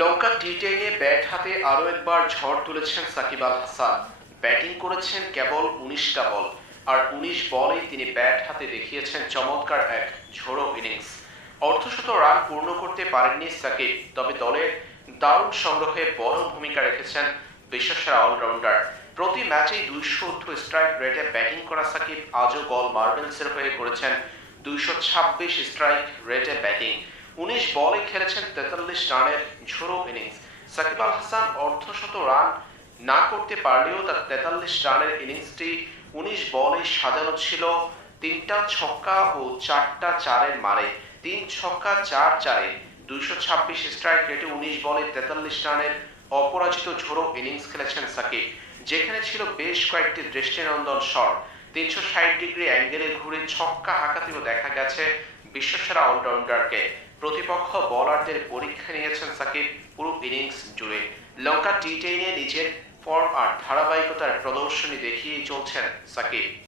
লঙ্কা টি-10-এ bat হাতে আরও একবার ঝড় তুলেছেন সাকিব আল হাসান। ব্যাটিং করেছেন কেবল ১৯টা বল, আর ১৯ বলেই তিনি ব্যাট হাতে দেখিয়েছেন চমৎকার এক ঝোড়ো ইনিংস। অর্ধশত রান পূর্ণ করতে পারেননি সাকিব, তবে দলের দারুণ সংগ্রহে বড় ভূমিকা রেখেছেন বিশ্বসেরা অলরাউন্ডার। প্রতি ম্যাচেই ২০০ স্ট্রাইক রেটে ব্যাটিং করা সাকিব আজও গল মার্বেলসের হয়ে করেছেন ২২৬ স্ট্রাইক রেটে ব্যাটিং। ১৯ বলে খেলেছেন ৪৩ রানের ঝোড়ো ইনিংস। সাকিব আল হাসান অর্ধশত রান না করতে পারলেও তার ৪৩ রানের ইনিংসটি ১৯ বলে সাজানো ছিল ৩টা ছক্কা ও ৪টা চারের মারে। ৩ ছক্কা ৪ চারে ২২৬ স্ট্রাইক রেটে ১৯ বলে ৪৩ রানের অপরাজিত ঝোড়ো ইনিংস খেলেছেন সাকিব, যেখানে ছিল বেশ কয়েকটি দৃষ্টিনন্দন শট। ৩৬০ ডিগ্রি অ্যাঙ্গেলে ঘুরে ছক্কা হাঁকাতেও দেখা গেছে বিশ্বসেরা অলরাউন্ডারকে। প্রতিপক্ষ বোলারদের পরীক্ষা নিয়েছেন সাকিব পুরো ইনিংস জুড়ে। লঙ্কা টি-10-এ নিজের ফর্ম আর ধারাবাহিকতার প্রদর্শনী দেখিয়েই চলছেন সাকিব।